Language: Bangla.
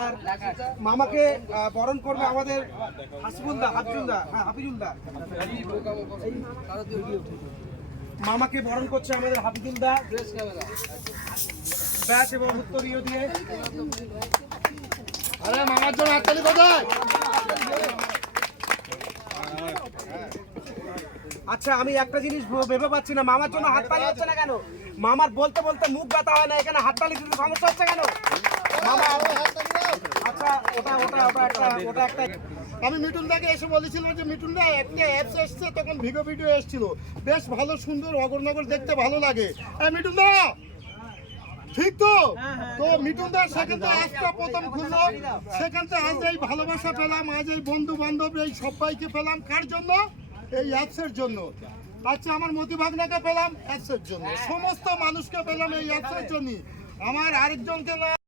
আর মামাকে বরণ করবে আমাদের হাসিবুলদা, হাফিজুলদা, হ্যাঁ হাফিজুলদা। মামাকে বরণ করছে আমাদের হাফিজুলদা ব্যাস এবং উত্তরীয় দিয়ে। আরে মামার জন্য হাততালি কোথায়? আচ্ছা আমি একটা জিনিস ভেবে পাচ্ছি না, মামার জন্য হাততালি হচ্ছে না কেন? মামার বলতে বলতে মুখ ব্যথা হয় না, এখানে হাততালি দিতে সমস্যা হচ্ছে কেন? মামা আচ্ছা ওটা একটা আমি মিঠুনদাকে এসে বলেছিলাম যে মিঠুনদা একটা অ্যাপস এসছে, তখন ভিডিও এসেছিল, বেশ ভালো সুন্দর অগরনগর দেখতে ভালো লাগে। মিঠুনদা ঠিক তো? তো মিঠুনদার সেখান থেকে অ্যাপসটা প্রথম খুললো, সেখান থেকে আজ এই ভালোবাসা পেলাম, আজ এই বন্ধু বান্ধব এই সবাইকে পেলাম। কার জন্য? এই অ্যাপসের জন্য। আচ্ছা আমার মতিভাগ্নাকে পেলাম অ্যাপসের জন্য, সমস্ত মানুষকে পেলাম এই অ্যাপসের জন্য। আমার আরেকজনকে না